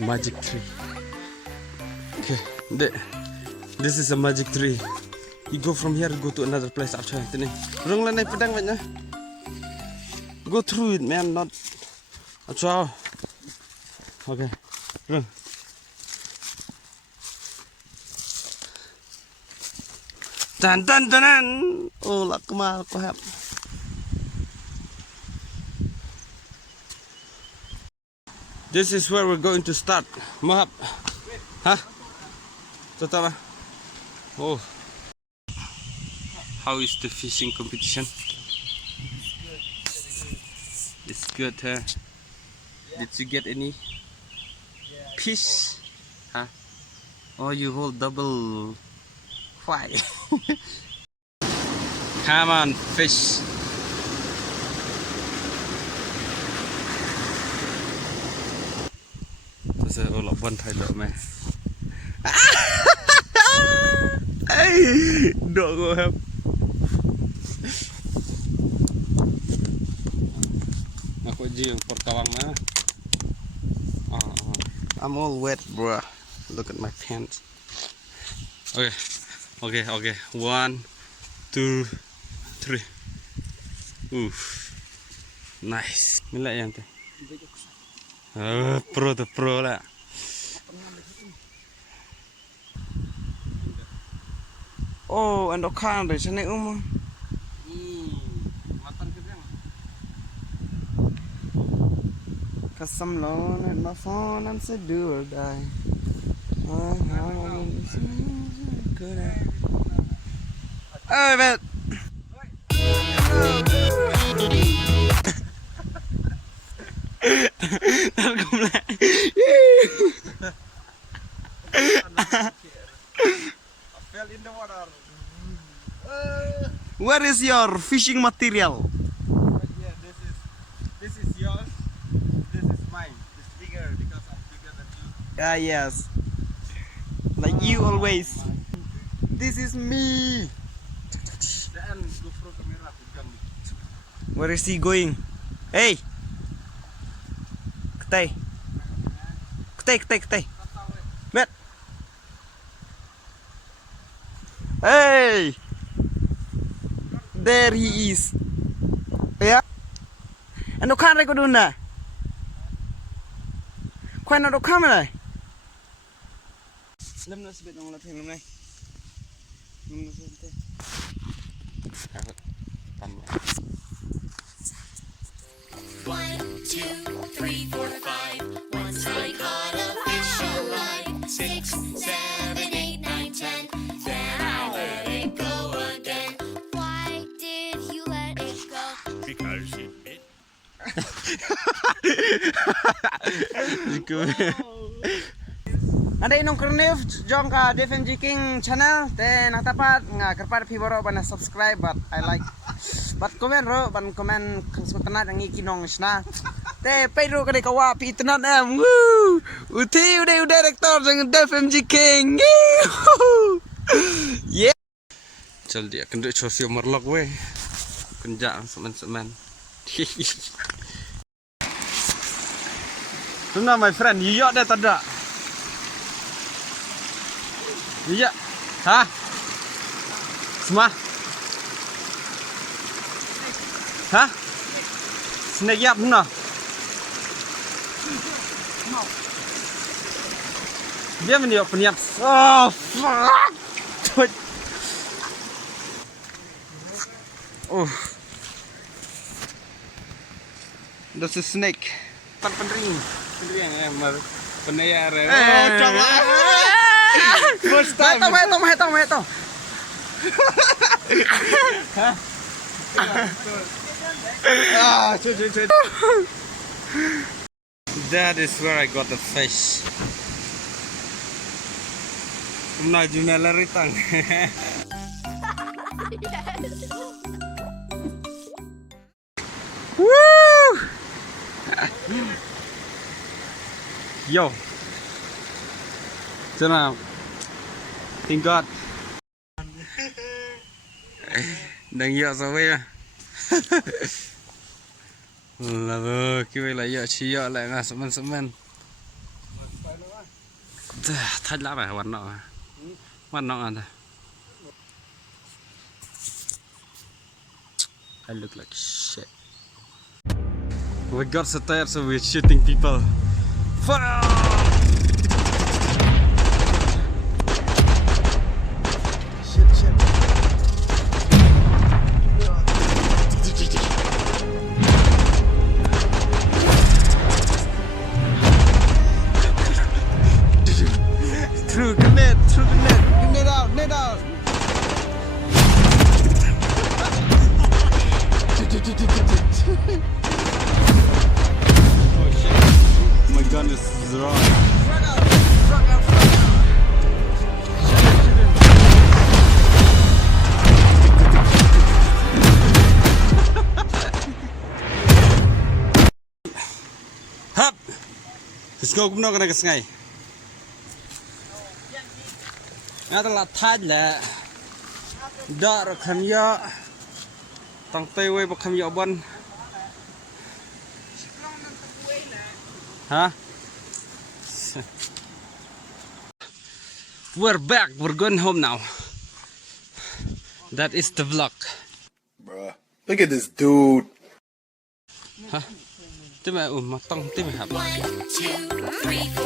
magic tree. Okay, this is a magic tree. You go from here, go to another place after ini. Rung lanai pedang banyak. Go through it, man. Not. Achoo. Okay. Rung. Dan. Oh, lah kemal ko hap. This is where we're going to start. Mahap. Huh? Totala. Oh. How is the fishing competition? It's good, huh? Did you get any fish? Huh? Oh, you hold double khwai. Come on, fish. This is all one Thai look, man. Hey, don't go help. Aku jiung perkawang mana? I'm all wet, bro. Look at my pants. Okay. 1, 2, 3. Oof. Nice. Mila yan te. Pro lah. Oh, ando kan dari sana Matan ke biang. Kasam lo and my phone and say do or die. Oh, bet. Where is your fishing material? Yeah, this is yours. This is mine. It's bigger because I'm bigger than you. Ah, yes. Like you always. This is me. Where is he going? Hey! Kynthei. Bet. Hey! There he is. Yeah. And no can't go down there. Quite not come there. Let me bit on the thing. 1, 2, 3, 4, 5. Once I caught a fish alive. 6, 7, 8, 9, 10. Then I let it go again. Why did you let it go? Because it bit. Ada inong kernev jong ka DFMG King channel te nang tapat nga kerpar piboro bana subscribe but I like but comment ro ban comment sutana nang ikinong isna te pero ka kawa pi tanan am woo uti udah director jang DFMG King yeah chal dia kenduk sosio merlok we kenjak semen Tuna my friend you dah tada iya, hah? Semua? Hah? Snake yap mana? Dia meniup peniap. Oh, fuck! Oh, that's a snake. Penring ya, mar penayar. Oh, coba. First time. Heto. That is where I got the fish. Maju laritang. Woo! Yo. Sana. Tingkat. Đang dọa sao vậy? Là vừa kêu lại dọa chi dọa lại là sớm men. thay lá bàiวันnọ à I look like shit. We got so tired, so we're shooting people. Fire! Shit. Through the net. Net out. Oh shit, my gun is wrong. Front out. Hop! Let's go, cũng nó cái này cái ngày. Nó là thay là đỡ rồi khăn gió. Tăng tây quay bọc khăn gió bần. Huh? We're back. We're going home now. That is the vlog. Bruh, look at this dude. Huh? Tim mà tông tim hả? 1, 2, 3, 4.